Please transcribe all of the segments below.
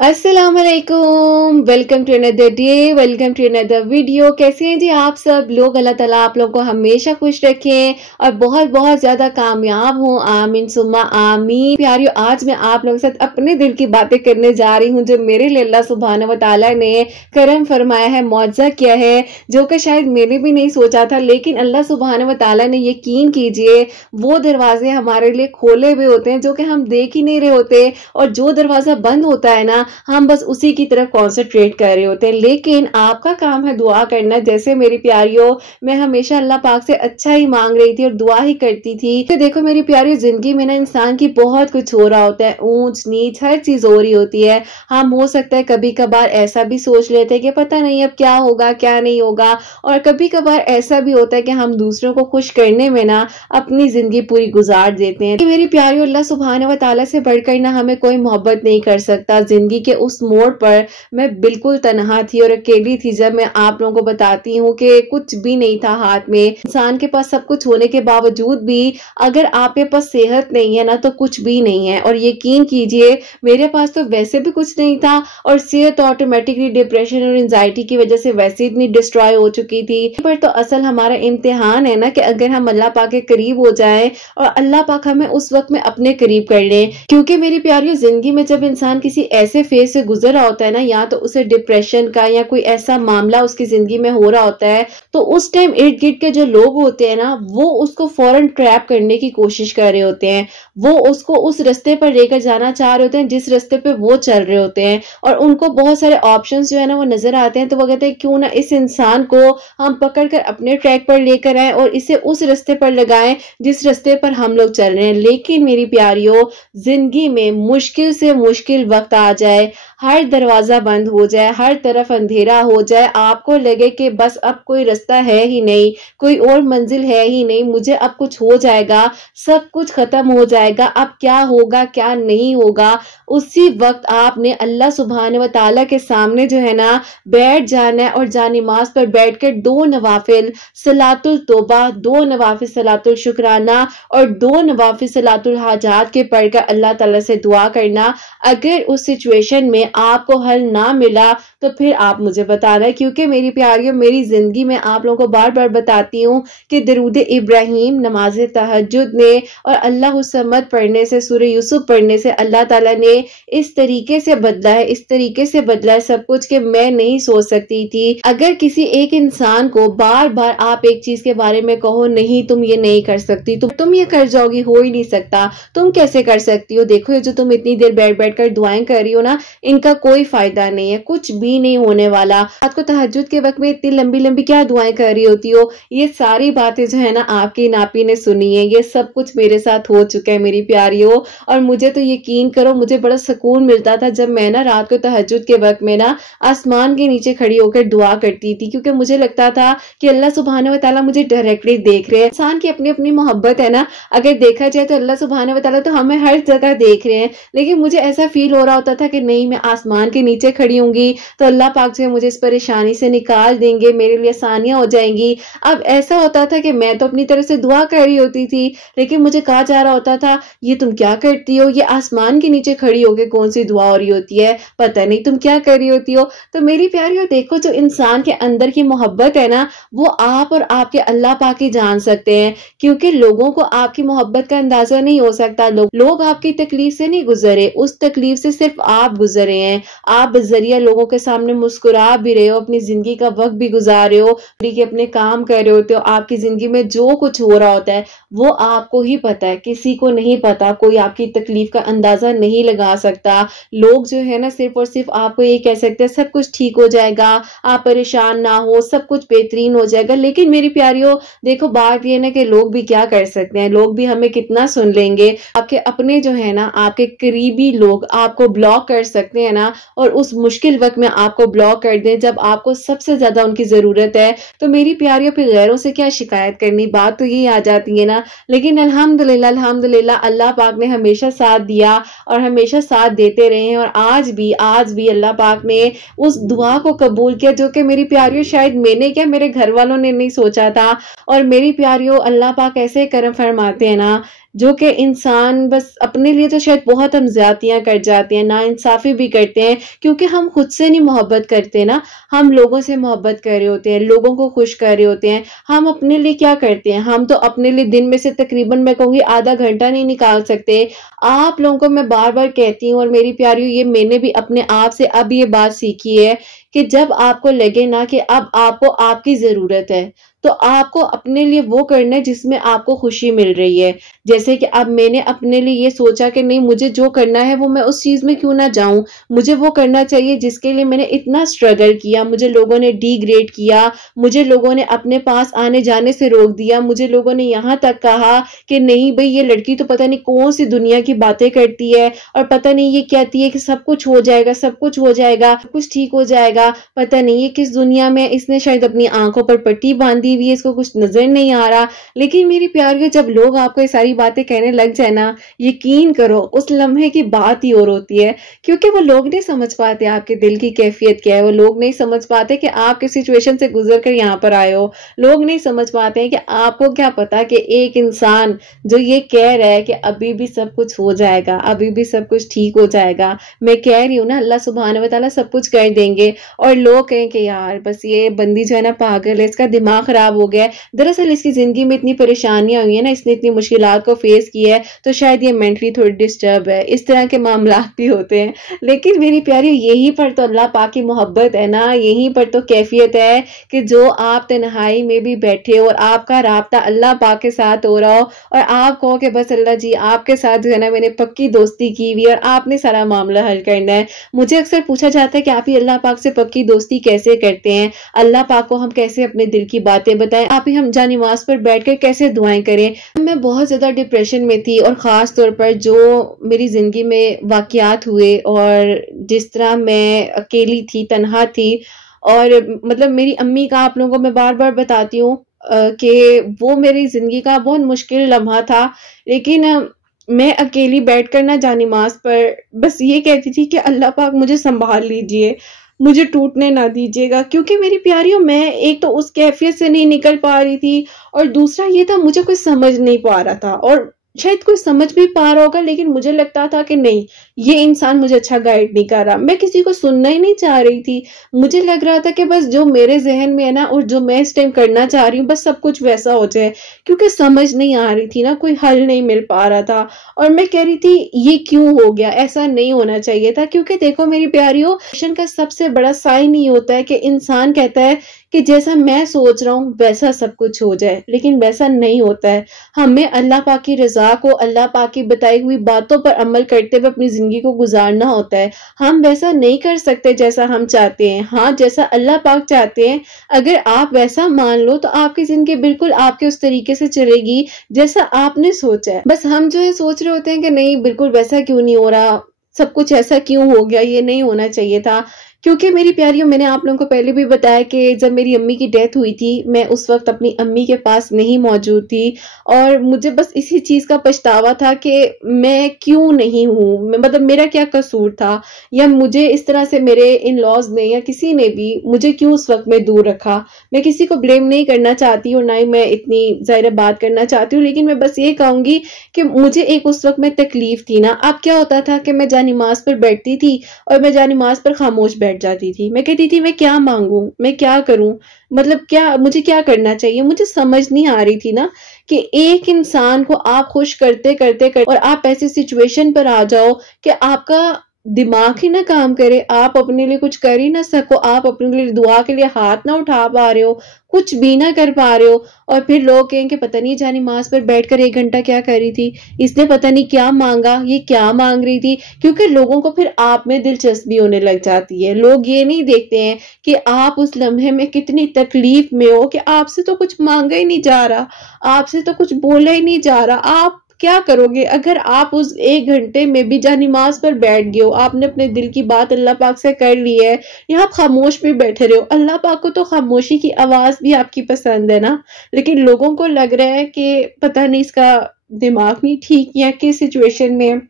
अस्सलामुअलैकुम, welcome to another day, welcome to another video. कैसे हैं जी आप सब लोग? अल्लाह ताला आप लोगों को हमेशा खुश रखें और बहुत बहुत ज्यादा कामयाब हों। आमीन सुम्मा आमीन। प्यारियों, आज मैं आप लोगों के साथ अपने दिल की बातें करने जा रही हूँ जो मेरे लिए अल्लाह सुब्हान व तआला ने करम फरमाया है, मुआवजा किया है, जो कि शायद मैंने भी नहीं सोचा था। लेकिन अल्लाह सुब्हान व तआला ने, यकीन कीजिए, वो दरवाजे हमारे लिए खोले हुए होते हैं जो कि हम देख ही नहीं रहे होते, और जो दरवाजा बंद होता है ना, हम बस उसी की तरफ कॉन्सेंट्रेट कर रहे होते हैं। लेकिन आपका काम है दुआ करना। जैसे मेरी प्यारियों, मैं हमेशा अल्लाह पाक से अच्छा ही मांग रही थी और दुआ ही करती थी कि देखो मेरी प्यारियों, जिंदगी में ना इंसान की बहुत कुछ हो रहा होता है, ऊंच नीच हर चीज हो रही होती है। हम हो सकता है कभी कभार ऐसा भी सोच लेते हैं कि पता नहीं अब क्या होगा क्या नहीं होगा, और कभी कभार ऐसा भी होता है कि हम दूसरों को खुश करने में ना अपनी जिंदगी पूरी गुजार देते हैं। मेरी प्यारियों, अल्लाह सुब्हान व तआला से बढ़कर ना हमें कोई मोहब्बत नहीं कर सकता। जिंदगी के उस मोड़ पर मैं बिल्कुल तन्हा थी और अकेली थी, जब मैं आप लोगों को बताती हूँ कि कुछ भी नहीं था हाथ में। इंसान के पास सब कुछ होने के बावजूद भी अगर आपके पास सेहत नहीं है ना, तो कुछ भी नहीं है। और यकीन कीजिए, मेरे पास तो वैसे भी कुछ नहीं था, और सेहत ऑटोमेटिकली डिप्रेशन और एंजाइटी की वजह से वैसे इतनी डिस्ट्रॉय हो चुकी थी। पर तो असल हमारा इम्तिहान है ना कि अगर हम अल्लाह पाक के करीब हो जाए और अल्लाह पाक हमें उस वक्त में अपने करीब कर ले। क्योंकि मेरी प्यारियों, जिंदगी में जब इंसान किसी ऐसे फेज से गुजर रहा होता है ना, या तो उसे डिप्रेशन का या कोई ऐसा मामला उसकी जिंदगी में हो रहा होता है, तो उस टाइम इर्द गिर्द के जो लोग होते हैं ना, वो उसको फौरन ट्रैप करने की कोशिश कर रहे होते हैं। वो उसको उस रास्ते पर लेकर जाना चाह रहे होते हैं जिस रास्ते पे वो चल रहे होते हैं, और उनको बहुत सारे ऑप्शंस जो है ना वो नजर आते हैं। तो वो कहते हैं क्यों ना इस इंसान को हम पकड़कर अपने ट्रैक पर लेकर आए और इसे उस रास्ते पर लगाएं जिस रास्ते पर हम लोग चल रहे हैं। लेकिन मेरी प्यारियों, जिंदगी में मुश्किल से मुश्किल वक्त आ जाए, हर दरवाजा बंद हो जाए, हर तरफ अंधेरा हो जाए, आपको लगे कि बस अब कोई रास्ता है ही नहीं, कोई और मंजिल है ही नहीं, मुझे अब कुछ हो जाएगा, सब कुछ खत्म हो जाएगा, अब क्या होगा क्या नहीं होगा, उसी वक्त आपने अल्लाह सुब्हान व तआला के सामने जो है ना बैठ जाना है, और जानिमाज पर बैठकर 2 नवाफिल सलातुल तौबा, 2 नवाफिल सलातुल शुक्राना और 2 नवाफिल सलातुल हाजात के पढ़कर अल्लाह ताला से दुआ करना। अगर उस सिचुएशन में आपको हल ना मिला तो फिर आप मुझे बताना। क्योंकि मेरी प्यारियों, मेरी जिंदगी में आप लोगों को बार बार बताती हूँ कि दरूद इब्राहिम, नमाज तहज्जुद ने और अल्लाह समद पढ़ने से, सूरह यूसुफ पढ़ने से अल्लाह ताला ने इस तरीके से बदला है, इस तरीके से बदला है सब कुछ कि मैं नहीं सोच सकती थी। अगर किसी एक इंसान को बार बार आप एक चीज के बारे में कहो, नहीं तुम ये नहीं कर सकती, तो तुम ये कर जाओगी, हो ही नहीं सकता, तुम कैसे कर सकती हो, देखो ये जो तुम इतनी देर बैठ बैठ कर दुआएं कर रही हो ना, इनका कोई फायदा नहीं है, कुछ भी नहीं होने वाला। रात को तहज्जुद के वक्त में इतनी लंबी लंबी क्या दुआएं कर रही होती हो। ये सारी बातें जो है ना आपकी नापी ने सुनी है, ये सब कुछ मेरे साथ हो चुका है मेरी प्यारियों। और मुझे तो यकीन करो, मुझे बड़ा सुकून मिलता था जब मैं ना रात को तहज्जुद के वक्त में ना आसमान के नीचे खड़ी होकर दुआ करती थी, क्योंकि मुझे लगता था कि अल्लाह सुब्हान व तआला मुझे डायरेक्टली देख रहे हैं। इंसान की अपनी अपनी मोहब्बत है ना, अगर देखा जाए तो अल्लाह सुब्हान व तआला तो हमें हर जगह देख रहे हैं। लेकिन मुझे ऐसा फील हो रहा होता था कि नहीं, मैं आसमान के नीचे खड़ी होंगी तो अल्लाह पाक जो है मुझे इस परेशानी से निकाल देंगे, मेरे लिए आसानियां हो जाएंगी। अब ऐसा होता था कि मैं तो अपनी तरफ से दुआ कर रही होती थी, लेकिन मुझे कहा जा रहा होता था ये तुम क्या करती हो, ये आसमान के नीचे खड़ी होकर कौन सी दुआ हो रही होती है, पता नहीं तुम क्या कर रही होती हो। तो मेरी प्यारियों, देखो जो इंसान के अंदर की मोहब्बत है ना, वो आप और आपके अल्लाह पाक ही जान सकते हैं। क्योंकि लोगों को आपकी मोहब्बत का अंदाजा नहीं हो सकता। लोग आपकी तकलीफ से नहीं गुजरे, उस तकलीफ से सिर्फ आप गुजरे हैं। आप जरिया लोगों के सामने मुस्कुरा भी रहे हो, अपनी जिंदगी का वक्त भी गुजार रहे हो, के अपने काम कर रहे होते हो। आपकी जिंदगी में जो कुछ हो रहा होता है वो आपको ही पता है, किसी को नहीं पता। कोई आपकी तकलीफ का अंदाजा नहीं लगा सकता। लोग जो है ना सिर्फ और सिर्फ आपको ये कह सकते हैं सब कुछ ठीक हो जाएगा, आप परेशान ना हो, सब कुछ बेहतरीन हो जाएगा। लेकिन मेरी प्यारियों, देखो बात ये ना कि लोग भी क्या कर सकते हैं, लोग भी हमें कितना सुन लेंगे। आपके अपने जो है ना, आपके करीबी लोग आपको ब्लॉक कर सकते हैं ना, और उस मुश्किल वक्त में आपको ब्लॉक कर दें जब आपको सबसे ज्यादा उनकी जरूरत है। तो मेरी प्यारियों, फिर गैरों से क्या शिकायत करनी, बात तो यही आ जाती है ना। लेकिन अल्हम्दुलिल्लाह अल्हम्दुलिल्लाह अल्लाह पाक ने हमेशा साथ दिया और हमेशा साथ देते रहे हैं। और आज भी अल्लाह पाक ने उस दुआ को कबूल किया जो कि मेरी प्यारियों शायद मैंने क्या, मेरे घर वालों ने नहीं सोचा था। और मेरी प्यारियों, अल्लाह पाक ऐसे करम फरमाते हैं ना, जो कि इंसान बस अपने लिए तो शायद बहुत हम ज़्यादतियाँ कर जाते हैं, नाइंसाफ़ी भी करते हैं, क्योंकि हम खुद से नहीं मोहब्बत करते ना, हम लोगों से मोहब्बत कर रहे होते हैं, लोगों को खुश कर रहे होते हैं। हम अपने लिए क्या करते हैं? हम तो अपने लिए दिन में से तकरीबन मैं कहूँगी आधा घंटा नहीं निकाल सकते। आप लोगों को मैं बार-बार कहती हूँ और मेरी प्यारियों, ये मैंने भी अपने आप से अब ये बात सीखी है कि जब आपको लगे ना कि अब आपको आपकी ज़रूरत है, तो आपको अपने लिए वो करना है जिसमें आपको खुशी मिल रही है। जैसे कि अब मैंने अपने लिए ये सोचा कि नहीं, मुझे जो करना है वो मैं उस चीज़ में क्यों ना जाऊँ, मुझे वो करना चाहिए जिसके लिए मैंने इतना स्ट्रगल किया, मुझे लोगों ने डिग्रेड किया, मुझे लोगों ने अपने पास आने-जाने से रोक दिया, मुझे लोगों ने यहाँ तक कहा कि नहीं भई ये लड़की तो पता नहीं कौन-सी दुनिया की बातें करती है और पता नहीं ये कहती है कि सब कुछ हो जाएगा, सब कुछ हो जाएगा, सब कुछ ठीक हो जाएगा, पता नहीं ये किस दुनिया में इसने शायद अपनी आँखों पर पट्टी बाँधी हुई है, इसको कुछ नज़र नहीं आ रहा। लेकिन मेरी प्यारियों, जब लोग आपको ये सारी बातें कहने लग जाए ना, यकीन करो उस लम्हे की बात ही और होती है, क्योंकि वो लोग नहीं समझ पाते आपके दिल की कैफियत क्या है, वो लोग नहीं समझ पाते कि आप किस सिचुएशन से गुजर कर यहाँ पर आए हो, लोग नहीं समझ पाते हैं कि आपको क्या पता कि एक इंसान जो ये कह रहा है कि अभी भी सब कुछ हो जाएगा, अभी भी सब कुछ ठीक हो जाएगा, मैं कह रही हूँ ना अल्लाह सुब्हानहू व तआला सब कुछ कर देंगे, और लोग कहें कि यार बस ये बंदी जो है ना पागल है, इसका दिमाग खराब हो गया है। दरअसल इसकी जिंदगी में इतनी परेशानियां हुई है ना, इसने इतनी मुश्किलात को फेस किया है, तो शायद ये मेंटली थोड़ी डिस्टर्ब है। इस तरह के मामला भी होते हैं। लेकिन मेरी प्यारी, यहीं पर तो अल्लाह पाक की मोहब्बत है ना, यहीं पर तो कैफियत है कि जो आप तन्हाई में भी बैठे हो और आपका राब्ता अल्लाह पाक के साथ हो रहा हो और आप कहो कि बस अल्लाह जी आपके साथ जो है ना मैंने पक्की दोस्ती की हुई और आपने सारा मामला हल करना है। मुझे अक्सर पूछा जाता है कि आप ही अल्लाह पाक से पक्की दोस्ती कैसे करते हैं, अल्लाह पाक को हम कैसे अपने दिल की बातें बताएं, आप ही हम जानिमाज पर बैठकर कैसे दुआएं करें। मैं बहुत ज्यादा डिप्रेशन में थी और खास तौर पर जो मेरी जिंदगी में वाकयात हुए और जिस तरह मैं अकेली थी, तन्हा थी, और मतलब मेरी अम्मी का आप लोगों को मैं बार बार बताती हूँ कि वो मेरी जिंदगी का बहुत मुश्किल लम्हा था। लेकिन मैं अकेली बैठकर ना जानिमाज पर बस ये कहती थी कि अल्लाह पाक मुझे संभाल लीजिए, मुझे टूटने ना दीजिएगा, क्योंकि मेरी प्यारियों मैं एक तो उस कैफियत से नहीं निकल पा रही थी और दूसरा ये था मुझे कोई समझ नहीं पा रहा था, और शायद कोई समझ भी पा रहा होगा, लेकिन मुझे लगता था कि नहीं, ये इंसान मुझे अच्छा गाइड नहीं कर रहा। मैं किसी को सुनना ही नहीं चाह रही थी। मुझे लग रहा था कि बस जो मेरे जहन में है ना और जो मैं इस टाइम करना चाह रही हूँ बस सब कुछ वैसा हो जाए, क्योंकि समझ नहीं आ रही थी ना, कोई हल नहीं मिल पा रहा था। और मैं कह रही थी ये क्यों हो गया, ऐसा नहीं होना चाहिए था। क्योंकि देखो मेरी प्यारियों, डिप्रेशन का सबसे बड़ा साइन ही होता है कि इंसान कहता है कि जैसा मैं सोच रहा हूँ वैसा सब कुछ हो जाए, लेकिन वैसा नहीं होता है। हमें अल्लाह पाक की रजा को, अल्लाह पाक की बताई हुई बातों पर अमल करते हुए अपनी जिंदगी को गुजारना होता है। हम वैसा नहीं कर सकते जैसा हम चाहते हैं, हाँ जैसा अल्लाह पाक चाहते हैं अगर आप वैसा मान लो तो आपकी जिंदगी बिल्कुल आपके उस तरीके से चलेगी जैसा आपने सोचा है। बस हम जो है सोच रहे होते हैं कि नहीं बिल्कुल वैसा क्यों नहीं हो रहा, सब कुछ ऐसा क्यों हो गया, ये नहीं होना चाहिए था। क्योंकि मेरी प्यारियों, मैंने आप लोगों को पहले भी बताया कि जब मेरी अम्मी की डेथ हुई थी मैं उस वक्त अपनी अम्मी के पास नहीं मौजूद थी और मुझे बस इसी चीज का पछतावा था कि मैं क्यों नहीं हूँ, मतलब मेरा क्या कसूर था, या मुझे इस तरह से मेरे इन लॉज ने या किसी ने भी मुझे क्यों उस वक्त में दूर रखा। मैं किसी को ब्लेम नहीं करना चाहती और ना ही मैं इतनी ज़ाहिर बात करना चाहती हूँ, लेकिन मैं बस ये कहूंगी कि मुझे एक उस वक्त में तकलीफ थी ना। अब क्या होता था कि मैं जानिमाज पर बैठती थी और मैं जानिमाज पर खामोश बैठ जाती थी। मैं कहती थी मैं क्या मांगू, मैं क्या करूं, मतलब क्या मुझे क्या करना चाहिए। मुझे समझ नहीं आ रही थी ना कि एक इंसान को आप खुश करते करते और आप ऐसी सिचुएशन पर आ जाओ कि आपका दिमाग ही ना काम करे, आप अपने लिए कुछ कर ही ना सको, आप अपने लिए दुआ के लिए हाथ ना उठा पा रहे हो, कुछ भी ना कर पा रहे हो, और फिर लोग कहेंगे पता नहीं जानिमाज पर बैठकर 1 घंटा क्या कर रही थी, इसने पता नहीं क्या मांगा, ये क्या मांग रही थी। क्योंकि लोगों को फिर आप में दिलचस्पी होने लग जाती है। लोग ये नहीं देखते हैं कि आप उस लम्हे में कितनी तकलीफ में हो कि आपसे तो कुछ मांगा ही नहीं जा रहा, आपसे तो कुछ बोला ही नहीं जा रहा। आप क्या करोगे अगर आप उस 1 घंटे में भी जानिमाज पर बैठ गए हो, आपने अपने दिल की बात अल्लाह पाक से कर ली है, या आप खामोश भी बैठे रहे हो। अल्लाह पाक को तो खामोशी की आवाज भी आपकी पसंद है ना, लेकिन लोगों को लग रहा है कि पता नहीं इसका दिमाग नहीं ठीक या किस सिचुएशन में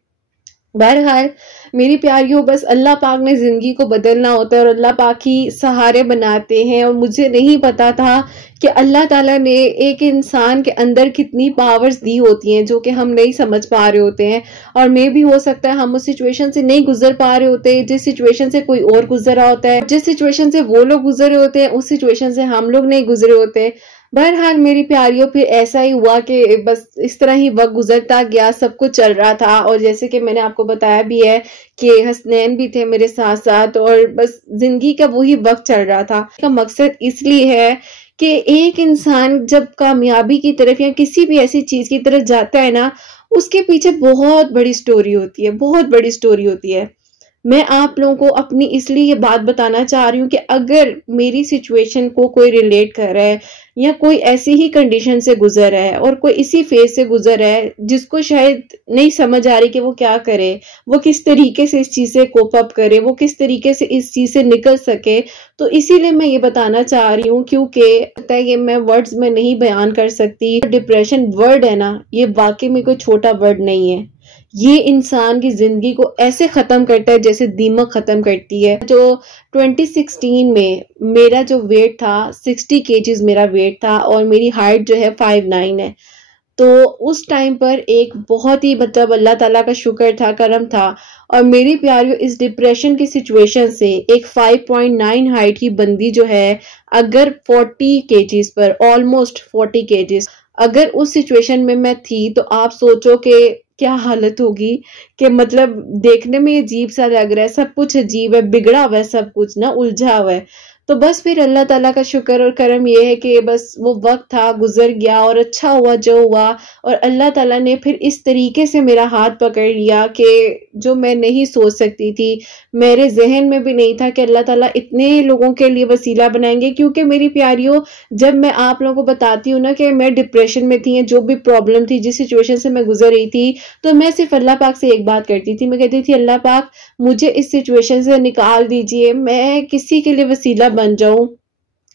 बहरहाल मेरी प्यारियों, बस अल्लाह पाक ने ज़िंदगी को बदलना होता है और अल्लाह पाक ही सहारे बनाते हैं। और मुझे नहीं पता था कि अल्लाह ताला ने एक इंसान के अंदर कितनी पावर्स दी होती हैं जो कि हम नहीं समझ पा रहे होते हैं। और मे भी हो सकता है हम उस सिचुएशन से नहीं गुजर पा रहे होते, जिस सिचुएशन से कोई और गुजर रहा होता है, जिस सिचुएशन से वो लोग गुजरे होते हैं उस सिचुएशन से हम लोग नहीं गुजरे होते। बहरहाल मेरी प्यारियों, फिर ऐसा ही हुआ कि बस इस तरह ही वक्त गुजरता गया, सब कुछ चल रहा था। और जैसे कि मैंने आपको बताया भी है कि हसनैन भी थे मेरे साथ साथ, और बस जिंदगी का वही वक्त चल रहा था। का मकसद इसलिए है कि एक इंसान जब कामयाबी की तरफ या किसी भी ऐसी चीज की तरफ जाता है ना, उसके पीछे बहुत बड़ी स्टोरी होती है, बहुत बड़ी स्टोरी होती है। मैं आप लोगों को अपनी इसलिए ये बात बताना चाह रही हूँ कि अगर मेरी सिचुएशन को कोई रिलेट कर रहा है या कोई ऐसी ही कंडीशन से गुजर रहा है और कोई इसी फेज से गुजर रहा है जिसको शायद नहीं समझ आ रही कि वो क्या करे, वो किस तरीके से इस चीज से कोप अप करे, वो किस तरीके से इस चीज से निकल सके, तो इसीलिए मैं ये बताना चाह रही हूँ। क्योंकि ये मैं वर्ड्स में नहीं बयान कर सकती। डिप्रेशन वर्ड है ना, ये वाकई में कोई छोटा वर्ड नहीं है। ये इंसान की जिंदगी को ऐसे खत्म करता है जैसे दीमक खत्म करती है। जो 2016 में मेरा जो वेट था 60 केजीज मेरा वेट था और मेरी हाइट जो है 5'9" है। तो उस टाइम पर एक बहुत ही मतलब अल्लाह ताला का शुक्र था, करम था। और मेरी प्यारियों, इस डिप्रेशन की सिचुएशन से एक 5.9 हाइट की बंदी जो है, अगर 40 केजीज पर, ऑलमोस्ट 40 केजीज, अगर उस सिचुएशन में मैं थी तो आप सोचो कि क्या हालत होगी। कि मतलब देखने में अजीब सा लग रहा है, सब कुछ अजीब है, बिगड़ा हुआ है सब कुछ ना, उलझा हुआ है। तो बस फिर अल्लाह ताला का शुक्र और करम ये है कि बस वो वक्त था, गुजर गया और अच्छा हुआ जो हुआ। और अल्लाह ताला ने फिर इस तरीके से मेरा हाथ पकड़ लिया कि जो मैं नहीं सोच सकती थी, मेरे जहन में भी नहीं था कि अल्लाह ताला इतने लोगों के लिए वसीला बनाएंगे। क्योंकि मेरी प्यारियों, जब मैं आप लोगों को बताती हूँ ना कि मैं डिप्रेशन में थी, जो भी प्रॉब्लम थी, जिस सिचुएशन से मैं गुजर रही थी, तो मैं सिर्फ अल्लाह पाक से एक बात करती थी। मैं कहती थी, अल्लाह पाक मुझे इस सिचुएशन से निकाल दीजिए, मैं किसी के लिए वसीला बन जाऊं,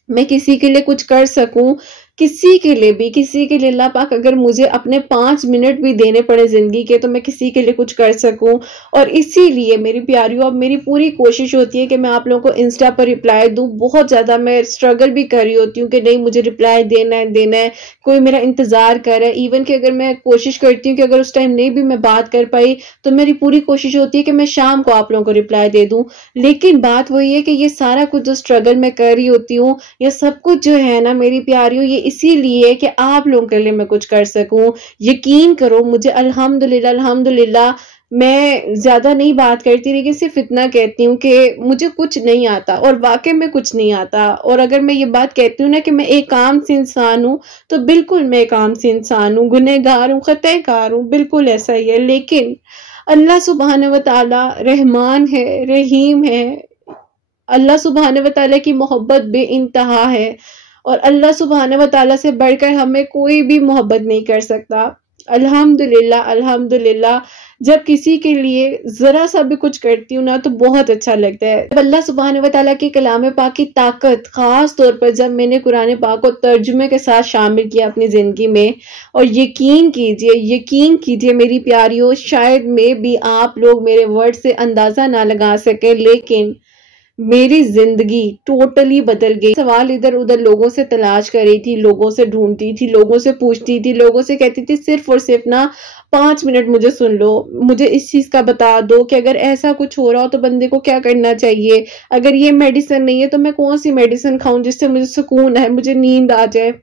मैं किसी के लिए कुछ कर सकूं, किसी के लिए भी, किसी के लिए अल्लाह पाक अगर मुझे अपने 5 मिनट भी देने पड़े जिंदगी के, तो मैं किसी के लिए कुछ कर सकूं। और इसीलिए मेरी प्यारियों, अब मेरी पूरी कोशिश होती है कि मैं आप लोगों को इंस्टा पर रिप्लाई दूं। बहुत ज्यादा मैं स्ट्रगल भी कर रही होती हूँ कि नहीं, मुझे रिप्लाई देना है, देना है, कोई मेरा इंतजार कर रहा है। इवन कि अगर मैं कोशिश करती हूँ कि अगर उस टाइम नहीं भी मैं बात कर पाई, तो मेरी पूरी कोशिश होती है कि मैं शाम को आप लोगों को रिप्लाई दे दूं। लेकिन बात वही है कि ये सारा कुछ जो स्ट्रगल मैं कर रही होती हूँ, ये सब कुछ जो है ना मेरी प्यारियों, ये इसीलिए कि आप लोगों के लिए मैं कुछ कर सकूं। यकीन करो मुझे, अल्हम्दुलिल्लाह अल्हम्दुलिल्लाह, मैं ज्यादा नहीं बात करती, लेकिन सिर्फ इतना कहती हूँ कि मुझे कुछ नहीं आता, और वाकई में कुछ नहीं आता। और अगर मैं ये बात कहती हूँ ना कि मैं एक आम सी इंसान हूँ, तो बिल्कुल मैं एक आम सी इंसान हूँ, गुनहगार हूँ, खतएकार हूँ, बिल्कुल ऐसा ही है। लेकिन अल्लाह सुब्हान व तआला रहमान है, रहीम है। अल्लाह सुब्हान व तआला की मोहब्बत बेइंतहा है, और अल्लाह सुब्हान व तआला से बढ़कर हमें कोई भी मोहब्बत नहीं कर सकता। अल्हम्दुलिल्लाह अल्हम्दुलिल्लाह, जब किसी के लिए जरा सा भी कुछ करती हूँ ना, तो बहुत अच्छा लगता है। जब अल्लाह सुब्हान व तआला की कलाम पाक की ताकत, खास तौर पर जब मैंने कुरान पाक को तर्जुमे के साथ शामिल किया अपनी जिंदगी में, और यकीन कीजिए मेरी प्यारियों, शायद में भी आप लोग मेरे वर्ड से अंदाजा ना लगा सके, लेकिन मेरी जिंदगी टोटली बदल गई। सवाल इधर उधर लोगों से तलाश कर रही थी, लोगों से ढूंढती थी, लोगों से पूछती थी, लोगों से कहती थी सिर्फ और सिर्फ ना 5 मिनट मुझे सुन लो, मुझे इस चीज का बता दो कि अगर ऐसा कुछ हो रहा हो तो बंदे को क्या करना चाहिए, अगर ये मेडिसिन नहीं है तो मैं कौन सी मेडिसिन खाऊं जिससे मुझे सुकून है, मुझे नींद आ जाए।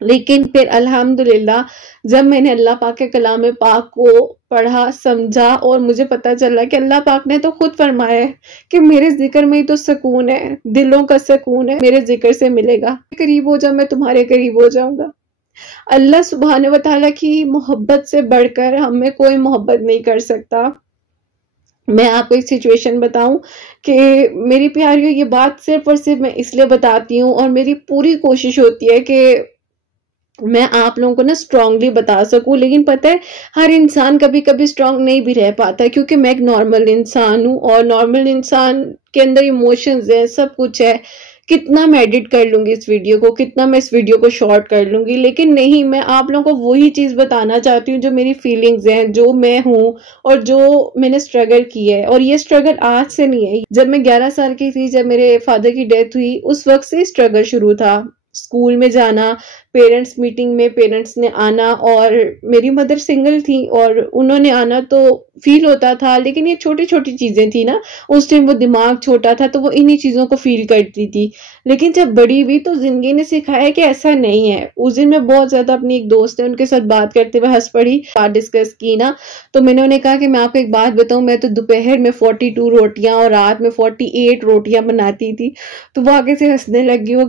लेकिन फिर अल्हम्दुलिल्लाह, जब मैंने अल्लाह पाक के कलाम पाक को पढ़ा, समझा, और मुझे पता चला कि अल्लाह पाक ने तो खुद फरमाया है कि मेरे जिक्र में ही तो सुकून है, दिलों का सुकून है, मेरे जिक्र से मिलेगा। करीब हो जाओ, मैं तुम्हारे करीब हो जाऊंगा। अल्लाह सुब्हान व तआला की मोहब्बत से बढ़कर हमें कोई मोहब्बत नहीं कर सकता। मैं आपको एक सिचुएशन बताऊं कि मेरी प्यारियों, ये बात सिर्फ और सिर्फ मैं इसलिए बताती हूँ, और मेरी पूरी कोशिश होती है कि मैं आप लोगों को ना स्ट्रांगली बता सकूं। लेकिन पता है, हर इंसान कभी कभी स्ट्रांग नहीं भी रह पाता, क्योंकि मैं एक नॉर्मल इंसान हूं, और नॉर्मल इंसान के अंदर इमोशंस है, सब कुछ है। कितना मैं एडिट कर लूंगी इस वीडियो को, कितना मैं इस वीडियो को शॉर्ट कर लूंगी, लेकिन नहीं, मैं आप लोगों को वही चीज बताना चाहती हूँ जो मेरी फीलिंग्स हैं, जो मैं हूँ और जो मैंने स्ट्रगल की है। और ये स्ट्रगल आज से नहीं है, जब मैं 11 साल की थी, जब मेरे फादर की डेथ हुई, उस वक्त से स्ट्रगल शुरू था। स्कूल में जाना, पेरेंट्स मीटिंग में पेरेंट्स ने आना, और मेरी मदर सिंगल थी और उन्होंने आना तो फील होता था, लेकिन ये छोटी छोटी चीजें थी ना, उस टाइम वो दिमाग छोटा था तो वो इन्हीं चीजों को फील करती थी। लेकिन जब बड़ी हुई तो जिंदगी ने सिखाया कि ऐसा नहीं है। उस दिन मैं बहुत ज्यादा अपनी एक दोस्त है उनके साथ बात करते हुए हंस पड़ी, बात डिस्कस की ना, तो मैंने उन्हें कहा कि मैं आपको एक बात बताऊं, मैं तो दोपहर में 42 रोटियां और रात में 48 रोटियां बनाती थी। तो वो आगे से हंसने लगी, वो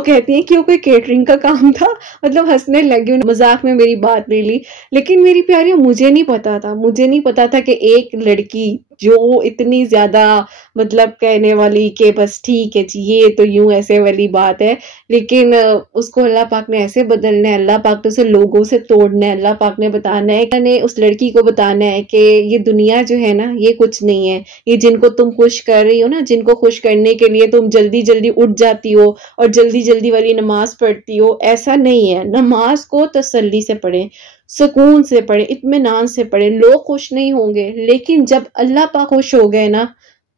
कहती है कि वो कोई केटरिंग का काम था, मतलब हंसने लगी, मजाक में मेरी बात ले ली। लेकिन मेरी प्यारी, मुझे नहीं पता था कि एक लड़की जो इतनी ज्यादा मतलब कहने वाली कि बस ठीक है जी, ये तो यूं ऐसे वाली बात है, लेकिन उसको अल्लाह पाक ने ऐसे बदलना है, अल्लाह पाक ने उसे लोगों से तोड़ना है, अल्लाह पाक ने बताना है, ने उस लड़की को बताना है कि ये दुनिया जो है ना, ये कुछ नहीं है। ये जिनको तुम खुश कर रही हो ना, जिनको खुश करने के लिए तुम जल्दी जल्दी उठ जाती हो और जल्दी जल्दी वाली नमाज पढ़ती हो, ऐसा नहीं है। नमाज को तसल्ली से पढ़े, सुकून से पढ़े, इत्मीनान से पढ़े। लोग खुश नहीं होंगे, लेकिन जब अल्लाह पाक खुश हो गए ना,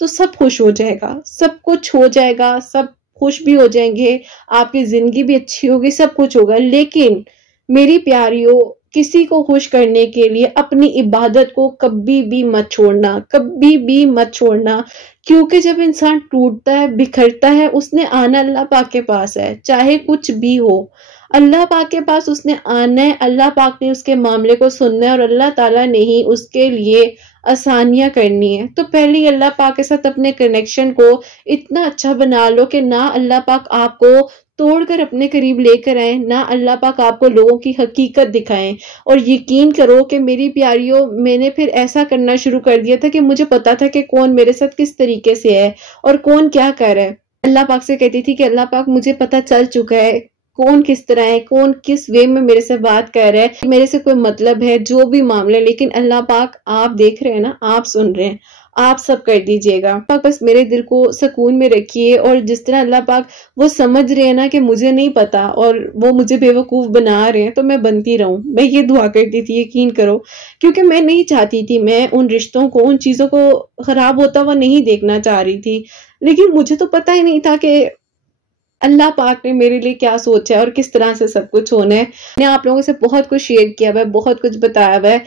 तो सब खुश हो जाएगा, सब कुछ हो जाएगा, सब खुश भी हो जाएंगे, आपकी जिंदगी भी अच्छी होगी, सब कुछ होगा। लेकिन मेरी प्यारियों, किसी को खुश करने के लिए अपनी इबादत को कभी भी मत छोड़ना, कभी भी मत छोड़ना, क्योंकि जब इंसान टूटता है, बिखरता है, उसने आना अल्लाह पाक के पास है, चाहे कुछ भी हो, अल्लाह पाक के पास उसने आना है। अल्लाह पाक ने उसके मामले को सुनना है और अल्लाह ताला ने ही उसके लिए आसानियां करनी है। तो पहले अल्लाह पाक के साथ अपने कनेक्शन को इतना अच्छा बना लो कि ना अल्लाह पाक आपको तोड़कर अपने करीब लेकर आए, ना अल्लाह पाक आपको लोगों की हकीकत दिखाएं। और यकीन करो कि मेरी प्यारियों, मैंने फिर ऐसा करना शुरू कर दिया था कि मुझे पता था कि कौन मेरे साथ किस तरीके से है और कौन क्या कर रहा है। अल्लाह पाक से कहती थी कि अल्लाह पाक, मुझे पता चल चुका है कौन किस तरह है, कौन किस वे में मेरे से बात कर रहा है, मेरे से कोई मतलब है, जो भी मामले। लेकिन अल्लाह पाक आप देख रहे हैं ना, आप सुन रहे हैं, आप सब कर दीजिएगा। पाक बस मेरे दिल को सुकून में रखिए। और जिस तरह अल्लाह पाक वो समझ रहे हैं ना कि मुझे नहीं पता और वो मुझे बेवकूफ बना रहे हैं, तो मैं बनती रहूं। मैं ये दुआ करती थी, यकीन करो, क्योंकि मैं नहीं चाहती थी, मैं उन रिश्तों को, उन चीजों को खराब होता हुआ नहीं देखना चाह रही थी। लेकिन मुझे तो पता ही नहीं था कि अल्लाह पाक ने मेरे लिए क्या सोचा है और किस तरह से सब कुछ होना है। मैंने आप लोगों से बहुत कुछ शेयर किया हुआ है, बहुत कुछ बताया हुआ है।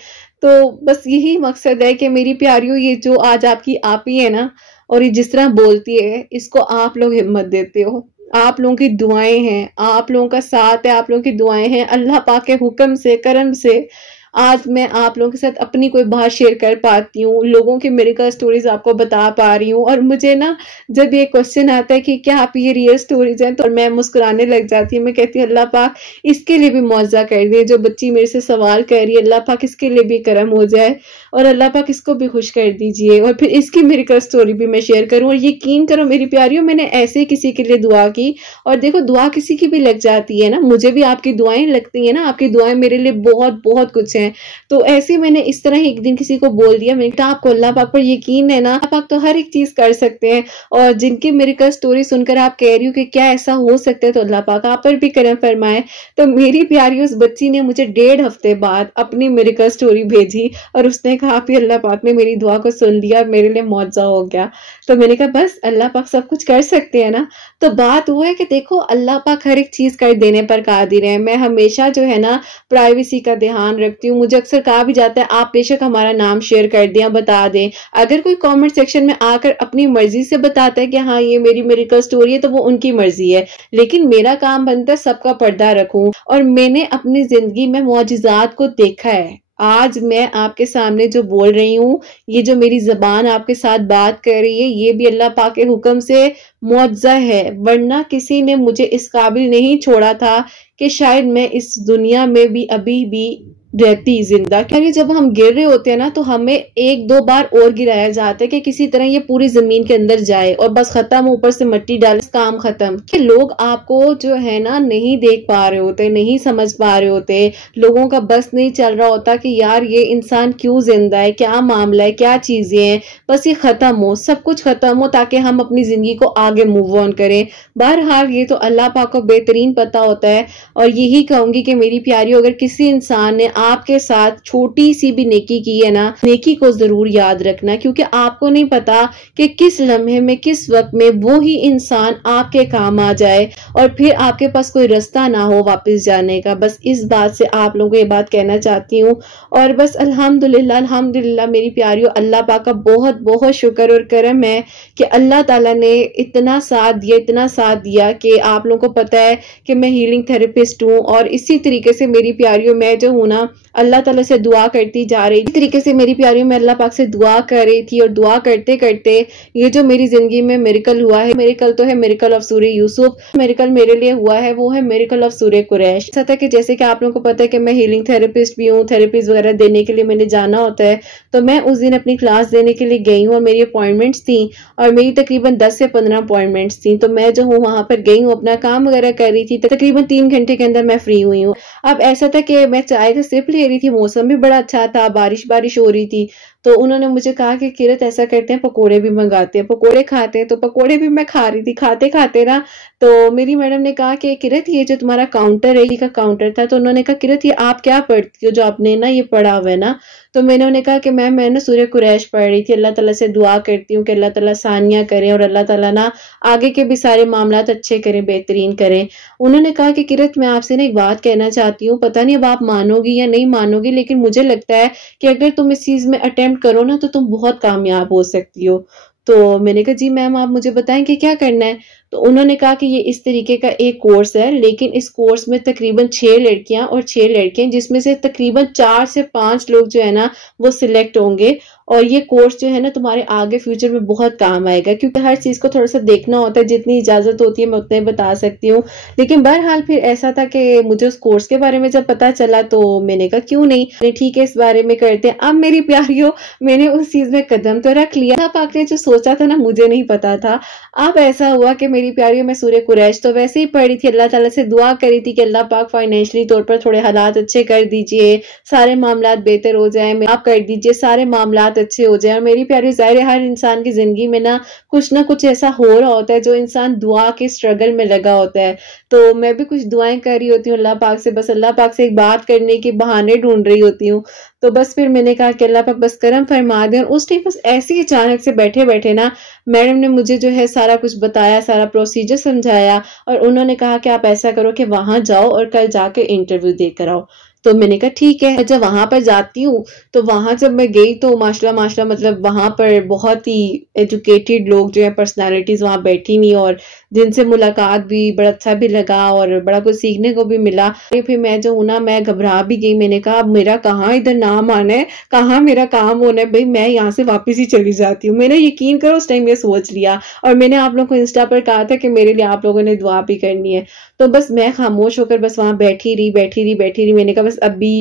तो बस यही मकसद है कि मेरी प्यारियों, ये जो आज आपकी आप ही है ना, और ये जिस तरह बोलती है, इसको आप लोग हिम्मत देते हो, आप लोगों की दुआएं हैं, आप लोगों का साथ है, आप लोगों की दुआएं हैं। अल्लाह पाक के हुक्म से, करम से आज मैं आप लोगों के साथ अपनी कोई बात शेयर कर पाती हूँ, लोगों की मिरेकल स्टोरीज आपको बता पा रही हूँ। और मुझे ना जब ये क्वेश्चन आता है कि क्या आप ये रियल स्टोरीज हैं, तो मैं मुस्कुराने लग जाती हूँ। मैं कहती हूँ अल्लाह पाक इसके लिए भी मुआवजा कर दे, जो बच्ची मेरे से सवाल कर रही है, अल्लाह पाक इसके लिए भी करम हो जाए और अल्लाह पाक इसको भी खुश कर दीजिए, और फिर इसकी मिरेकल स्टोरी भी मैं शेयर करूँ। और यकीन करो मेरी प्यारियों, मैंने ऐसे किसी के लिए दुआ की, और देखो दुआ किसी की भी लग जाती है ना, मुझे भी आपकी दुआएं लगती है ना, आपकी दुआएं मेरे लिए बहुत बहुत कुछ है। तो ऐसे मैंने इस तरह एक दिन किसी को बोल दिया, मैंने कहा आपको अल्लाह पाक पर यकीन है ना, आप तो हर एक चीज कर सकते हैं। और जिनकी मिरेकल स्टोरी सुनकर आप कह रही हो कि क्या ऐसा हो सकता है, तो अल्लाह पाक आप पर भी करम फरमाए। तो मेरी प्यारी उस बच्ची ने मुझे 1.5 हफ्ते बाद अपनी मिरेकल स्टोरी भेजी और उसने कहा कि अल्लाह पाक ने मेरी दुआ को सुन लिया, मेरे लिए मौजज़ा हो गया। तो मैंने कहा बस अल्लाह पाक सब कुछ कर सकते हैं ना। तो बात वो है कि देखो अल्लाह पाक हर एक चीज कर देने पर कादिर है। मैं हमेशा जो है ना प्राइवेसी का ध्यान रखती हूँ। मुझे अक्सर कहा भी जाता है आप बेशक हमारा नाम शेयर कर दें, बता दें। अगर कोई कमेंट सेक्शन में आकर अपनी मर्जी से बताता है कि हाँ ये मेरी मिरेकल स्टोरी है, तो वो उनकी मर्जी है, लेकिन मेरा काम बनता है सबका पर्दा रखूं। और मैंने अपनी जिंदगी में मौजिज़ात को देखा है। आज मैं आपके सामने जो बोल रही हूँ, ये जो मेरी जबान आपके साथ बात कर रही है, ये भी अल्लाह पाक के हुक्म से मुआवजा है, वरना किसी ने मुझे इस काबिल नहीं छोड़ा था कि शायद मैं इस दुनिया में भी अभी भी रहती जिंदा। क्योंकि जब हम गिर रहे होते हैं ना तो हमें एक दो बार और गिराया जाता है कि किसी तरह ये पूरी जमीन के अंदर जाए और बस खत्म, ऊपर से मिट्टी डाल, काम खत्म। कि लोग आपको जो है ना नहीं देख पा रहे होते, नहीं समझ पा रहे होते, लोगों का बस नहीं चल रहा होता कि यार ये इंसान क्यों जिंदा है, क्या मामला है, क्या चीजें हैं। बस ये खत्म हो, सब कुछ खत्म हो ताकि हम अपनी जिंदगी को आगे मूव ऑन करें। बहरहाल ये तो अल्लाह पाक को बेहतरीन पता होता है। और यही कहूंगी कि मेरी प्यारियों, अगर किसी इंसान ने आपके साथ छोटी सी भी नेकी की है ना, नेकी को जरूर याद रखना, क्योंकि आपको नहीं पता कि किस लम्हे में, किस वक्त में वो ही इंसान आपके काम आ जाए और फिर आपके पास कोई रास्ता ना हो वापस जाने का। बस इस बात से आप लोगों को ये बात कहना चाहती हूँ। और बस अल्हम्दुलिल्लाह अल्हम्दुलिल्लाह मेरी प्यारियों, अल्लाह पाक का बहुत बहुत शुक्र और करम है कि अल्लाह ताला ने इतना साथ दिया, इतना साथ दिया कि आप लोगों को पता है कि मैं हीलिंग थेरेपिस्ट हूँ। और इसी तरीके से मेरी प्यारियों, मैं जो हूँ ना अल्लाह ताला से दुआ करती जा रही, इस तरीके से मेरी प्यारियों मैं अल्लाह पाक से दुआ कर रही थी। और दुआ करते करते ये जो मेरी जिंदगी में मिरेकल हुआ है, मिरेकल तो है miracle of Surya Yusuf, miracle मेरे लिए हुआ है वो है मिरेकल ऑफ सूर्य कुरैश। ऐसा था कि जैसे कि आप लोगों को पता है कि मैं हीलिंग थेरेपिस्ट भी हूँ, थेरेपीज वगैरह देने के लिए मैंने जाना होता है। तो मैं उस दिन अपनी क्लास देने के लिए गई हूँ और मेरी अपॉइंटमेंट्स थी और मेरी तकरीबन 10 से 15 अपॉइंटमेंट्स थी। तो मैं जो हूँ वहां पर गई हूँ, अपना काम वगैरह कर रही थी। तकरीबन 3 घंटे के अंदर मैं फ्री हुई हूँ। अब ऐसा था कि मैं चाय का सिप ले रही थी, मौसम भी बड़ा अच्छा था, बारिश बारिश हो रही थी। तो उन्होंने मुझे कहा कि किरत ऐसा करते हैं पकोड़े भी मंगाते हैं, पकोड़े खाते हैं। तो पकोड़े भी मैं खा रही थी, खाते खाते ना तो मेरी मैडम ने कहा कि किरत ये जो तुम्हारा काउंटर है, का काउंटर था। तो उन्होंने कहा किरत ये आप क्या पढ़ती हो जो आपने ना ये पढ़ा हुआ है ना। तो मैंने उन्हें कहा कि मैम मैं ना सूर्य कुरैश पढ़ रही थी, अल्लाह ताला से दुआ करती हूँ कि अल्लाह ताला सानिया करें और अल्लाह ताला ना आगे के भी सारे मामलात अच्छे करें, बेहतरीन करें। उन्होंने कहा कि किरत मैं आपसे ना एक बात कहना चाहती हूँ, पता नहीं अब आप मानोगी या नहीं मानोगी, लेकिन मुझे लगता है कि अगर तुम इस चीज में अटेम्प्ट करो ना तो तुम बहुत कामयाब हो सकती हो। तो मैंने कहा जी मैम आप मुझे बताएं कि क्या करना है। तो उन्होंने कहा कि ये इस तरीके का एक कोर्स है, लेकिन इस कोर्स में तकरीबन 6 लड़कियां और 6 लड़के, जिसमें से तकरीबन 4 से 5 लोग जो है ना वो सिलेक्ट होंगे। और ये कोर्स जो है ना तुम्हारे आगे फ्यूचर में बहुत काम आएगा, क्योंकि हर चीज को थोड़ा सा देखना होता है, जितनी इजाजत होती है मैं उतना ही बता सकती हूँ। लेकिन बहरहाल फिर ऐसा था कि मुझे उस कोर्स के बारे में जब पता चला तो मैंने कहा क्यों नहीं, ठीक है इस बारे में करते हैं। अब मेरी प्यारियों मैंने उस चीज में कदम तो रख लिया। अल्लाह पाक ने जो सोचा था ना मुझे नहीं पता था। अब ऐसा हुआ कि मेरी प्यारियों मैं सूर्य कुरैश तो वैसे ही पढ़ी थी, अल्लाह ताला से दुआ करी थी कि अल्लाह पाक फाइनेंशियली तौर पर थोड़े हालात अच्छे कर दीजिए, सारे मामलात बेहतर हो जाए, आप कर दीजिए सारे मामलात अच्छे हो जाए। और मेरी प्यारी जाहिर है हर इंसान की जिंदगी में ना कुछ ऐसा हो रहा होता है जो इंसान दुआ के स्ट्रगल में लगा होता है। तो मैं भी कुछ दुआएं कर रही होती हूँ अल्लाह पाक से, बस अल्लाह पाक से एक बात करने के बहाने ढूंढ रही होती हूँ। तो बस फिर मैंने कहा कि अल्लाह पाक बस करम फरमा दे। और उस टाइम बस ऐसे ही अचानक से बैठे बैठे ना मैडम ने मुझे जो है सारा कुछ बताया, सारा प्रोसीजर समझाया और उन्होंने कहा कि आप ऐसा करो कि वहां जाओ और कल जाके इंटरव्यू देकर आओ। तो मैंने कहा ठीक है। जब वहां पर जाती हूँ तो वहां जब मैं गई तो माशाल्लाह मतलब वहां पर बहुत ही एजुकेटेड लोग जो है, पर्सनालिटीज वहां बैठी हुई और जिनसे मुलाकात भी बड़ा अच्छा भी लगा और बड़ा कुछ सीखने को भी मिला। फिर मैं जो हूँ ना मैं घबरा भी गई, मैंने कहा अब मेरा कहाँ इधर नाम आना है, कहाँ मेरा काम होना है, भाई मैं यहाँ से वापस ही चली जाती हूँ। मैंने यकीन करो उस टाइम ये सोच लिया और मैंने आप लोगों को इंस्टा पर कहा था कि मेरे लिए आप लोगों ने दुआ भी करनी है। तो बस मैं खामोश होकर बस वहां बैठी रही। मैंने कहा बस अभी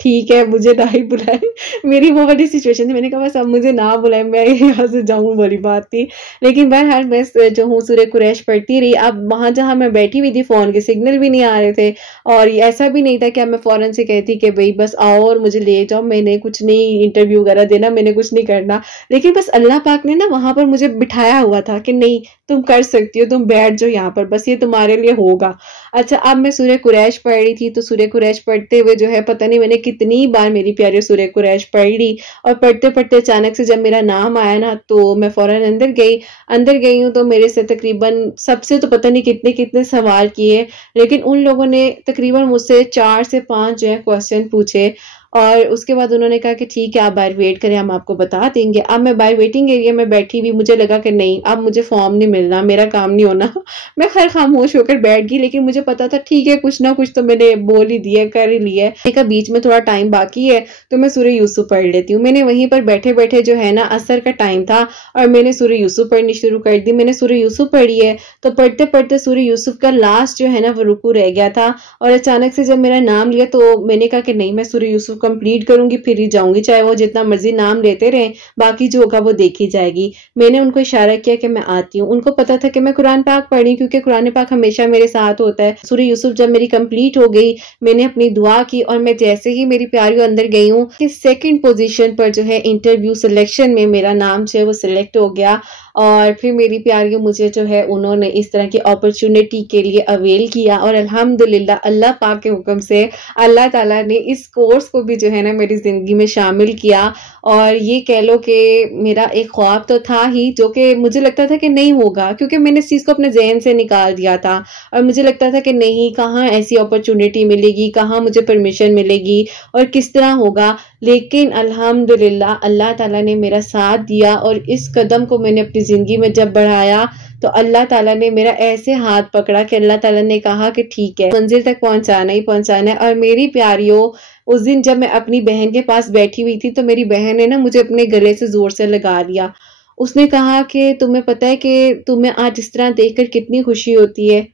ठीक है मुझे ना ही बुलाए। मेरी वो वाली सिचुएशन थी, मैंने कहा बस अब मुझे ना बुलाए, मैं यहाँ से जाऊं, बड़ी बात थी। लेकिन बहरहाल मैं जो हूँ सूर्य कुरैश पढ़ती रही। अब वहां जहाँ मैं बैठी हुई थी फोन के सिग्नल भी नहीं आ रहे थे और ऐसा भी नहीं था कि अब मैं फौरन से कहती कि भाई बस आओ और मुझे ले जाओ, मैंने कुछ नहीं इंटरव्यू वगैरह देना, मैंने कुछ नहीं करना। लेकिन बस अल्लाह पाक ने ना वहां पर मुझे बिठाया हुआ था कि नहीं तुम कर सकती हो, तुम बैठ जाओ यहाँ पर, बस ये तुम्हारे लिए होगा। अच्छा अब मैं सूर्य कुरैश पढ़ रही थी, तो सूर्य कुरैश पढ़ते हुए जो है पता नहीं मैंने कितनी बार मेरी प्यारी सूर्य कुरैश पढ़ ली। और पढ़ते पढ़ते अचानक से जब मेरा नाम आया ना तो मैं फौरन अंदर गई हूँ। तो मेरे से तकरीबन सबसे तो पता नहीं कितने कितने सवाल किए, लेकिन उन लोगों ने तकरीबन मुझसे 4 से 5 जो है क्वेश्चन पूछे। और उसके बाद उन्होंने कहा कि ठीक है आप बाहर वेट करें, हम आपको बता देंगे। अब मैं बाहर वेटिंग एरिया में बैठी हुई, मुझे लगा कि नहीं अब मुझे फॉर्म नहीं मिलना, मेरा काम नहीं होना। मैं खैर खामोश होकर बैठ गई, लेकिन मुझे पता था ठीक है कुछ ना कुछ तो मैंने बोल ही दिया, कर ही लिया है। बीच में थोड़ा टाइम बाकी है तो मैं सूरह यूसुफ पढ़ लेती हूँ। मैंने वहीं पर बैठे बैठे जो है ना असर का टाइम था और मैंने सूरह यूसुफ पढ़नी शुरू कर दी। मैंने सूरह यूसुफ पढ़ी है तो पढ़ते पढ़ते सूरह यूसुफ का लास्ट जो है ना वो रुकू रह गया था और अचानक से जब मेरा नाम लिया तो मैंने कहा कि नहीं मैं सूरह यूसुफ कंप्लीट करूंगी फिर ही जाऊंगी, चाहे वो जितना मर्जी नाम लेते रहे, बाकी जो होगा वो देखी जाएगी। मैंने उनको इशारा किया कि मैं आती हूँ। उनको पता था कि मैं कुरान पाक पढ़ी क्योंकि कुरान पाक हमेशा मेरे साथ होता है। सूरह यूसुफ जब मेरी कंप्लीट हो गई मैंने अपनी दुआ की और मैं जैसे ही मेरी प्यारियों अंदर गई हूँ कि सेकंड पोजीशन पर जो है इंटरव्यू सिलेक्शन में मेरा नाम जो है वो सिलेक्ट हो गया। और फिर मेरी प्यारियों मुझे जो है उन्होंने इस तरह की अपॉर्चुनिटी के लिए अवेल किया और अल्हम्दुलिल्लाह अल्लाह पाक के हुक्म से अल्लाह ताला ने इस कोर्स को भी जो है ना मेरी जिंदगी में शामिल किया। और ये कह लो कि मेरा एक ख्वाब तो था ही जो कि मुझे लगता था कि नहीं होगा क्योंकि मैंने इस चीज को अपने जहन से निकाल दिया था और मुझे लगता था कि नहीं कहाँ ऐसी अपॉर्चुनिटी मिलेगी, कहाँ मुझे परमिशन मिलेगी और किस तरह होगा। लेकिन अल्हम्दुलिल्लाह अल्लाह ताला ने मेरा साथ दिया और इस कदम को मैंने अपनी जिंदगी में जब बढ़ाया तो अल्लाह ताला ने मेरा ऐसे हाथ पकड़ा कि अल्लाह ताला ने कहा कि ठीक है मंजिल तक पहुंचाना ही पहुंचाना है। और मेरी प्यारियों उस दिन जब मैं अपनी बहन के पास बैठी हुई थी तो मेरी बहन ने ना मुझे अपने गले से जोर से लगा लिया। उसने कहा कि तुम्हें पता है कि तुम्हें आज इस तरह देखकर कितनी खुशी होती है।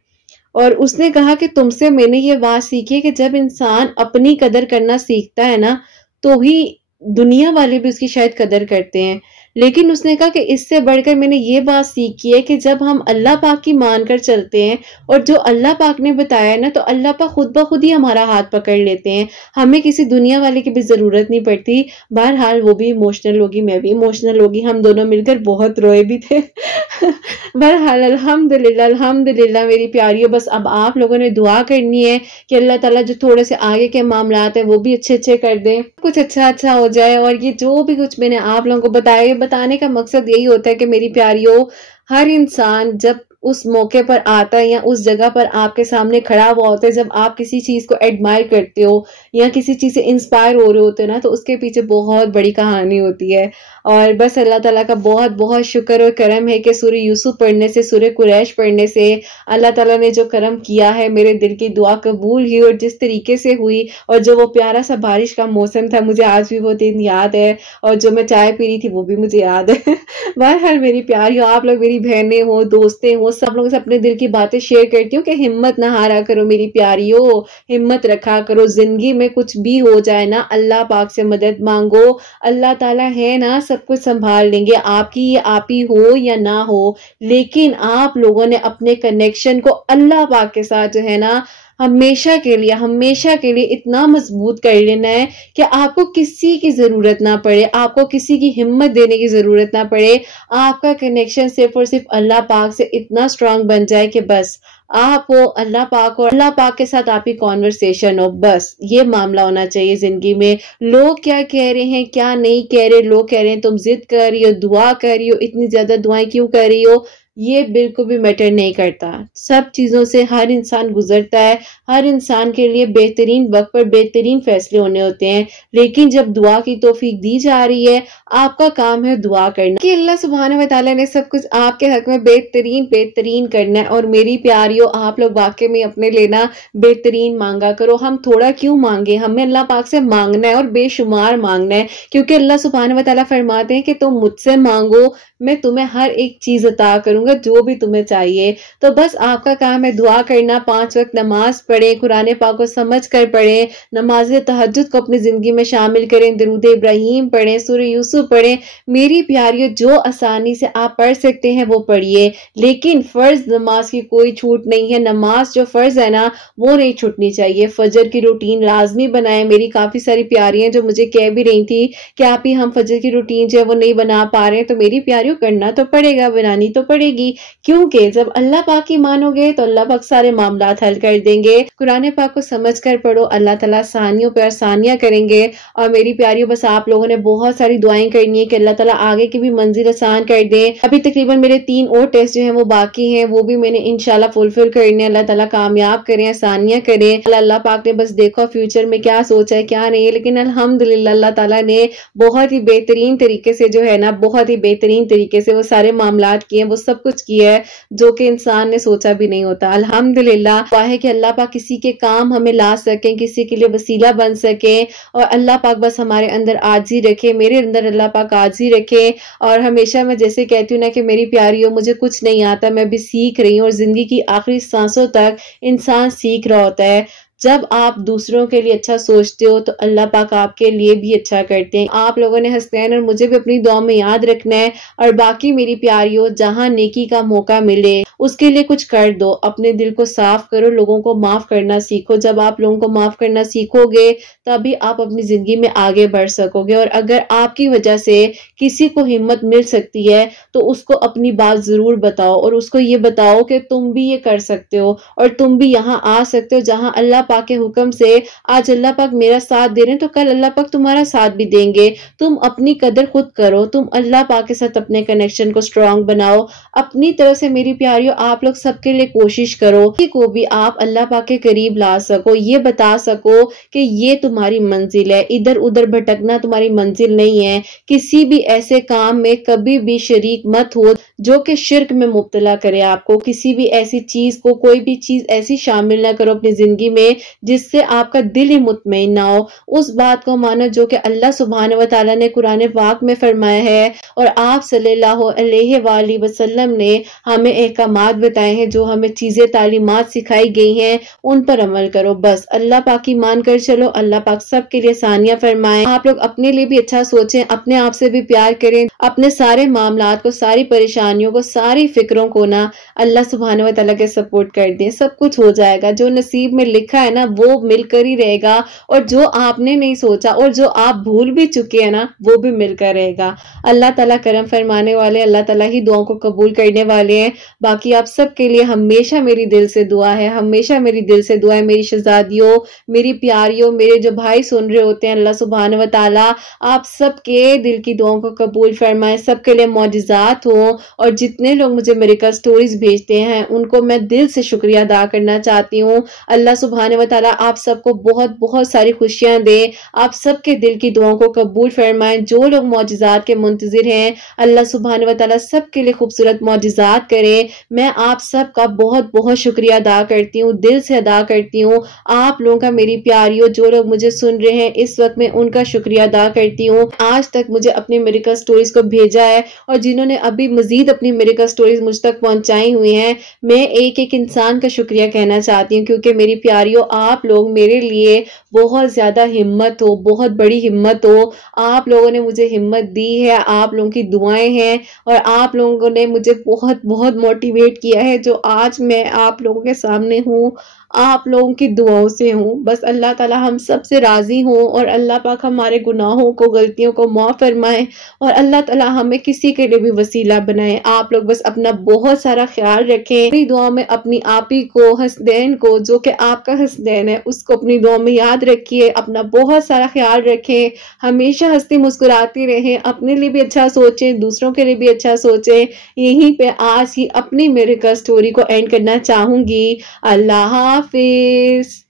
और उसने कहा कि तुमसे मैंने ये बात सीखी है कि जब इंसान अपनी कदर करना सीखता है ना तो ही दुनिया वाले भी उसकी शायद कदर करते हैं। लेकिन उसने कहा कि इससे बढ़कर मैंने ये बात सीखी है कि जब हम अल्लाह पाक की मानकर चलते हैं और जो अल्लाह पाक ने बताया है ना तो अल्लाह पाक खुद ब खुद ही हमारा हाथ पकड़ लेते हैं, हमें किसी दुनिया वाले की भी जरूरत नहीं पड़ती। बहरहाल वो भी इमोशनल होगी, मैं भी इमोशनल होगी, हम दोनों मिलकर बहुत रोए भी थे। बहरहाल अल्हम्दुलिल्लाह अल्हम्दुलिल्लाह मेरी प्यारियों बस अब आप लोगों ने दुआ करनी है कि अल्लाह ताला जो थोड़े से आगे के मामलात हैं वो भी अच्छे अच्छे कर दें, कुछ अच्छा अच्छा हो जाए। और ये जो भी कुछ मैंने आप लोगों को बताया बताने का मकसद यही होता है कि मेरी प्यारियों हर इंसान जब उस मौके पर आता है या उस जगह पर आपके सामने खड़ा हुआ होता है, जब आप किसी चीज को एडमायर करते हो या किसी चीज से इंस्पायर हो रहे होते हो ना तो उसके पीछे बहुत बड़ी कहानी होती है। और बस अल्लाह ताला का बहुत बहुत शुक्र और करम है कि सूरह यूसुफ पढ़ने से सूरह कुरैश पढ़ने से अल्लाह ताला ने जो करम किया है, मेरे दिल की दुआ कबूल हुई और जिस तरीके से हुई। और जो वो प्यारा सा बारिश का मौसम था मुझे आज भी वो दिन याद है और जो मैं चाय पी रही थी वो भी मुझे याद है। बहरहाल मेरी प्यारियों आप लोग मेरी बहनें हो, दोस्तें हो, सब लोगों से अपने दिल की बातें शेयर करती हूँ कि हिम्मत ना हारा करो मेरी प्यारियों, हिम्मत रखा करो। जिंदगी में कुछ भी हो जाए ना अल्लाह पाक से मदद मांगो, अल्लाह ताला है ना सब कुछ संभाल लेंगे। आपकी ये आप ही हो या ना हो, लेकिन आप लोगों ने अपने कनेक्शन को अल्लाह पाक के साथ जो है ना हमेशा के लिए इतना मजबूत कर लेना है कि आपको किसी की जरूरत ना पड़े, आपको किसी की हिम्मत देने की जरूरत ना पड़े। आपका कनेक्शन सिर्फ और सिर्फ अल्लाह पाक से इतना स्ट्रांग बन जाए कि बस आप हो अल्लाह पाक और अल्लाह पाक के साथ आपकी कॉन्वर्सेशन हो, बस ये मामला होना चाहिए जिंदगी में। लोग क्या कह रहे हैं क्या नहीं कह रहे, लोग कह रहे हैं तुम जिद कर रही हो, दुआ कर रही हो, इतनी ज्यादा दुआएं क्यों कर रही हो, ये बिल्कुल भी मैटर नहीं करता। सब चीजों से हर इंसान गुजरता है, हर इंसान के लिए बेहतरीन वक्त पर बेहतरीन फैसले होने होते हैं। लेकिन जब दुआ की तौफीक दी जा रही है आपका काम है दुआ करना कि अल्लाह सुब्हानहू व तआला ने सब कुछ आपके हक में बेहतरीन करना है। और मेरी प्यारियों आप लोग वाकई में अपने लेना बेहतरीन मांगा करो। हम थोड़ा क्यों मांगे, हमें अल्लाह पाक से मांगना है और बेशुमार मांगना है, क्योंकि अल्लाह सुब्हानहू व तआला फरमाते हैं कि तुम मुझसे मांगो मैं तुम्हें हर एक चीज अता करूंगा जो भी तुम्हें चाहिए। तो बस आपका काम है दुआ करना, 5 वक्त नमाज पढ़े, कुरान पाक को समझ कर पढ़े, नमाज तहज्जुद को अपनी जिंदगी में शामिल करें, दरूद इब्राहिम पढ़ें, सूरह यूसुफ पढ़ें। मेरी प्यारियों जो आसानी से आप पढ़ सकते हैं वो पढ़िए, लेकिन फर्ज नमाज की कोई छूट नहीं है। नमाज जो फर्ज है ना वो नहीं छूटनी चाहिए। फजर की रूटीन लाजमी बनाए। मेरी काफी सारी प्यारियां जो मुझे कह भी रही थी कि आप ही हम फजर की रूटीन जो है वो नहीं बना पा रहे हैं, तो मेरी प्यारियों करना तो पड़ेगा, बनानी तो पड़ेगी, क्योंकि जब अल्लाह पाक की मानोगे तो अल्लाह पाक सारे मामलात हल कर देंगे। कुरान पाक को समझ कर पढ़ो, अल्लाह ताला आसानियों पे आसानियां करेंगे। और मेरी प्यारियों बस आप लोगों ने बहुत सारी दुआएं करनी है कि अल्लाह ताला आगे की भी मंजिल आसान कर दे। अभी तकरीबन मेरे 3 और टेस्ट जो हैं वो बाकी हैं, वो भी मैंने इंशाल्लाह फुलफिल करने। अल्लाह ताला कामयाब करें, आसानियां करें। अल्लाह पाक ने बस देखो फ्यूचर में क्या सोचा है क्या नहीं है, लेकिन अल्हम्दुलिल्लाह अल्लाह ताला ने बहुत ही बेहतरीन तरीके से जो है ना, बहुत ही बेहतरीन तरीके से वो सारे मामलात किए हैं, वो सब कुछ किया है जो कि इंसान ने सोचा भी नहीं होता। अल्हम्दुलिल्लाह दुआ है कि अल्लाह पाक किसी के काम हमें ला सके, किसी के लिए वसीला बन सके, और अल्लाह पाक बस हमारे अंदर आजी रखे, मेरे अंदर अल्लाह पाक आजी रखे। और हमेशा मैं जैसे कहती हूँ ना कि मेरी प्यारियों, मुझे कुछ नहीं आता, मैं भी सीख रही हूँ, और जिंदगी की आखिरी सांसों तक इंसान सीख रहा होता है। जब आप दूसरों के लिए अच्छा सोचते हो तो अल्लाह पाक आपके लिए भी अच्छा करते हैं। आप लोगों ने हसनैन और मुझे भी अपनी दुआ में याद रखना है। और बाकी मेरी प्यारियों, जहां नेकी का मौका मिले उसके लिए कुछ कर दो, अपने दिल को साफ करो, लोगों को माफ करना सीखो। जब आप लोगों को माफ करना सीखोगे तभी आप अपनी जिंदगी में आगे बढ़ सकोगे। और अगर आपकी वजह से किसी को हिम्मत मिल सकती है तो उसको अपनी बात जरूर बताओ, और उसको ये बताओ कि तुम भी ये कर सकते हो और तुम भी यहाँ आ सकते हो जहां अल्लाह पाक के हुक्म से आज अल्लाह पाक मेरा साथ दे रहे हैं तो कल अल्लाह पाक तुम्हारा साथ भी देंगे। तुम अपनी कदर खुद करो, तुम अल्लाह पाक के साथ अपने कनेक्शन को स्ट्रांग बनाओ। अपनी तरफ से मेरी प्यारियों, आप लोग सबके लिए कोशिश करो कि को भी आप अल्लाह पाक के करीब ला सको, ये बता सको कि ये तुम्हारी मंजिल है, इधर उधर भटकना तुम्हारी मंजिल नहीं है। किसी भी ऐसे काम में कभी भी शरीक मत हो जो कि शिर्क में मुब्तला करे आपको। किसी भी ऐसी चीज को, कोई भी चीज ऐसी शामिल ना करो अपनी जिंदगी में जिससे आपका दिल ही मुतमईन ना हो। उस बात को मानो जो कि अल्लाह सुब्हानहू व तआला ने कुरान पाक में फरमाया है और आप सल्लल्लाहु अलैहि वसल्लम ने हमें अहकामात बताए हैं, जो हमें चीजें तालीमात सिखाई गई हैं, उन पर अमल करो। बस अल्लाह पाक की मान कर चलो, अल्लाह पाक सबके लिए आसानियां फरमाए। आप लोग अपने लिए भी अच्छा सोचें, अपने आप से भी प्यार करें, अपने सारे मामलात को, सारी परेशानियों को, सारी फिक्रों को ना अल्लाह सुब्हानहू व तआला के सपोर्ट कर दें। सब कुछ हो जाएगा, जो नसीब में लिखा है ना वो मिलकर ही रहेगा, और जो आपने नहीं सोचा और जो आप भूल भी चुके हैं ना वो भी मिलकर रहेगा। अल्लाह ताला करम फरमाने वाले, अल्लाह ताला ही दुआओं को कबूल करने वाले हैं। बाकी आप सबके लिए हमेशा मेरी दिल से दुआ है, हमेशा मेरी दिल से दुआ है। मेरी शहजादियों, मेरी प्यारियों, मेरे जो भाई सुन रहे होते हैं, अल्लाह सुब्हानहू व तआला आप सबके दिल की दुआओं को कबूल फरमाए, सबके लिए मौजिज़ात हो। और जितने लोग मुझे मिरेकल स्टोरीज भेजते हैं उनको मैं दिल से शुक्रिया अदा करना चाहती हूँ। अल्लाह सुब्हानहू व तआला आप सबको बहुत बहुत सारी खुशियां दे, आप सबके दिल की दुआओं को कबूल फरमाए। जो लोग मौजिज़ात के मुंतज़िर हैं, अल्लाह सुब्हानहू व तआला सबके लिए खूबसूरत मौजिज़ात करे। मैं आप सबका बहुत बहुत शुक्रिया अदा करती हूँ, दिल से अदा करती हूँ। आप लोगों का, मेरी प्यारियों, जो लोग मुझे सुन रहे हैं इस वक्त, मैं उनका शुक्रिया अदा करती हूँ। आज तक मुझे अपनी मिरेकल स्टोरीज को भेजा है और जिन्होंने अभी मजीद अपनी मिरेकल स्टोरीज मुझ तक पहुंचाई हुई हैं, मैं एक एक इंसान का शुक्रिया कहना चाहती हूँ, क्योंकि मेरी प्यारियों आप लोग मेरे लिए बहुत ज्यादा हिम्मत हो, बहुत बड़ी हिम्मत हो। आप लोगों ने मुझे हिम्मत दी है, आप लोगों की दुआएं हैं, और आप लोगों ने मुझे बहुत बहुत मोटिवेट किया है। जो आज मैं आप लोगों के सामने हूँ, आप लोगों की दुआओं से हूँ। बस अल्लाह ताला हम सब से राजी हो, और अल्लाह पाक हमारे गुनाहों को, गलतियों को माफ फरमाए, और अल्लाह ताला हमें किसी के लिए भी वसीला बनाए। आप लोग बस अपना बहुत सारा ख्याल रखें। अपनी दुआ में अपनी आपी को, हसनैन को, जो कि आपका हसनैन है, उसको अपनी दुआ में याद रखिए। अपना बहुत सारा ख्याल रखें, हमेशा हंसती मुस्कुराती रहें, अपने लिए भी अच्छा सोचें, दूसरों के लिए भी अच्छा सोचें। यहीं पे आज ही अपनी मिरेकल स्टोरी को एंड करना चाहूंगी। अल्लाह हाफिज।